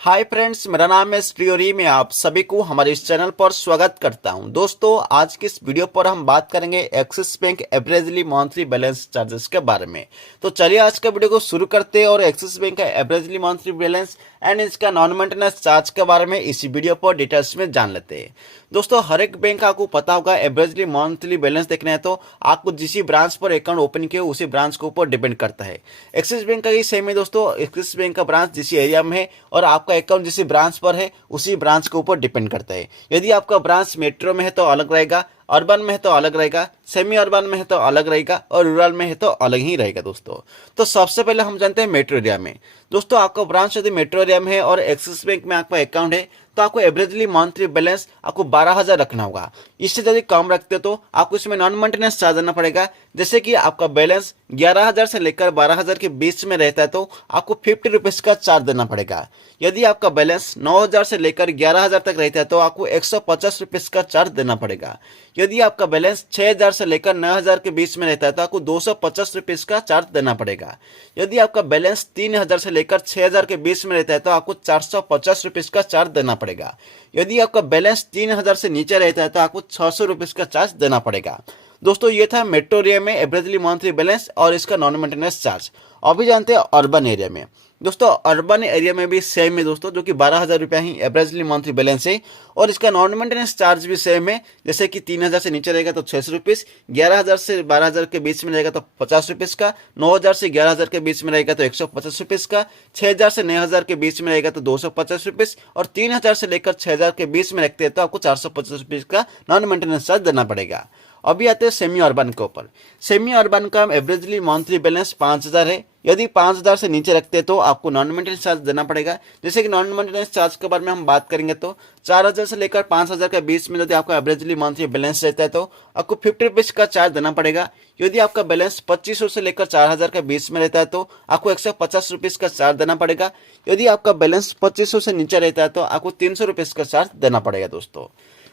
Hi friends, मेरा नाम है श्री और मैं आप सभी को हमारे इस चैनल पर स्वागत करता हूं। दोस्तों, आज की इस वीडियो पर हम बात करेंगे axis bank averagely monthly balance charges के बारे में। तो चलिए आज का वीडियो को शुरू करते हैं और एक्सिस बैंक का एवरेजली मंथली बैलेंस एंड इसका नॉन मेंटेनेंस चार्ज के बारे में इसी वीडियो पर डिटेल्स में जान लेते हैं। दोस्तों, हर एक बैंक आपको पता होगा एवरेजली मंथली बैलेंस देखना है तो आपको जिस ब्रांच पर अकाउंट ओपन किया उसी ब्रांच के ऊपर डिपेंड करता है। एक्सिस बैंक का ही सेम है दोस्तों। एक्सिस बैंक का ब्रांच जिस एरिया में है और आपका अकाउंट जिस ब्रांच पर है उसी ब्रांच के ऊपर डिपेंड करता है। यदि आपका ब्रांच मेट्रो में है तो अलग रहेगा, अर्बन में है तो अलग रहेगा, सेमी अर्बन में है तो अलग रहेगा और रूरल में है तो अलग ही रहेगा दोस्तों। तो सबसे पहले हम जानते हैं मेट्रो एरिया में। दोस्तों, आपका ब्रांच यदि मेट्रो एरिया में है और एक्सिस बैंक में आपका अकाउंट है तो आपको एवरेजली मंथली बैलेंस आपको 12,000 रखना होगा। इससे यदि कम रखते तो आपको इसमें नॉन मेंटेनेंस चार्ज देना पड़ेगा। जैसे कि आपका बैलेंस 11,000 से लेकर 12,000 के बीच में रहता है तो आपको 50 रुपीज का चार्ज देना पड़ेगा। यदि आपका बैलेंस 9,000 से लेकर 11,000 तक रहता है तो आपको 150 रुपीज का चार्ज देना पड़ेगा। यदि आपका बैलेंस 6,000 से लेकर 9,000 के बीच में रहता है तो आपको 250 रुपीज का चार्ज देना पड़ेगा। यदि आपका बैलेंस 3,000 से लेकर 6,000 के बीच में रहता है तो आपको 450 रुपीज का चार्ज देना पड़ेगा। यदि आपका बैलेंस 3,000 से नीचे रहता है तो आपको 600 रुपीज का चार्ज देना पड़ेगा। दोस्तों, ये था मेट्रो एरिया में एवरेजली मंथली बैलेंस और इसका नॉन मेंटेनेंस चार्ज। अभी जानते हैं अर्बन एरिया में। दोस्तों, अर्बन एरिया में भी सेम है दोस्तों, जो कि 12,000 रुपया ही एवरेजली मंथली बैलेंस है और इसका नॉन मेंटेनेंस चार्ज भी सेम है। जैसे कि 3,000 से नीचे रहेगा तो 600 रुपीज, 11,000 से 12,000 के बीच में रहेगा तो 50 रुपीज का, 9,000 से 11,000 के बीच में रहेगा तो 150 रुपीज का, 6,000 से 9,000 के बीच में रहेगा तो 250 रुपीज और 3,000 से लेकर 6,000 के बीच में रखते हैं तो आपको 450 रुपीज का नॉन मेंटेनेंस चार्ज देना पड़ेगा। अभी आते हैं सेमी अर्बन के ऊपर। सेमी अर्बन का एवरेजली मंथली बैलेंस 5,000 है। यदि 5,000 से नीचे रखते हैं तो आपको नॉन मेंटेनेंस चार्ज देना पड़ेगा। जैसे कि नॉन मेंटेनेंस चार्ज के बारे में हम बात करेंगे तो 4,000 से लेकर 5,000 के बीच में यदि आपका एवरेजली मंथली बैलेंस रहता है तो आपको 50 रुपीज का चार्ज देना पड़ेगा। यदि आपका बैलेंस 2,500 से लेकर 4,000 के बीच में रहता है तो आपको 150 रुपीज का चार्ज देना पड़ेगा। यदि आपका बैलेंस 2,500 से नीचे रहता है तो आपको 300 रुपीज का चार्ज देना पड़ेगा दोस्तों।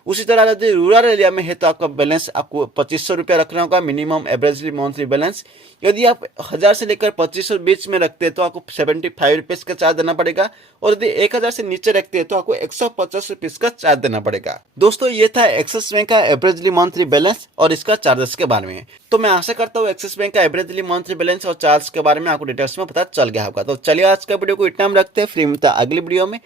उसी तरह यदि रूरल एरिया में है तो आपका बैलेंस आपको 2,500 रुपया रखना होगा मिनिमम एवरेजली मंथली बैलेंस। यदि आप 1,000 से लेकर 2,500 बीच में रखते हैं तो आपको 75 रुपीज का चार्ज देना पड़ेगा और यदि 1,000 से नीचे रखते हैं तो आपको 150 रुपीज का चार्ज देना पड़ेगा। दोस्तों, ये था एक्सिस बैंक का एवरेजली मंथली बैलेंस और इसका चार्जेस के बारे में। तो मैं आशा करता हूँ एक्सिस बैंक का एवरेजली मंथली बैलेंस और चार्ज के बारे में आपको डिटेल्स में पता चल गया होगा। तो चलिए आज का वीडियो को इतना हम रखते हैं, फिर मिलता है अगली वीडियो में।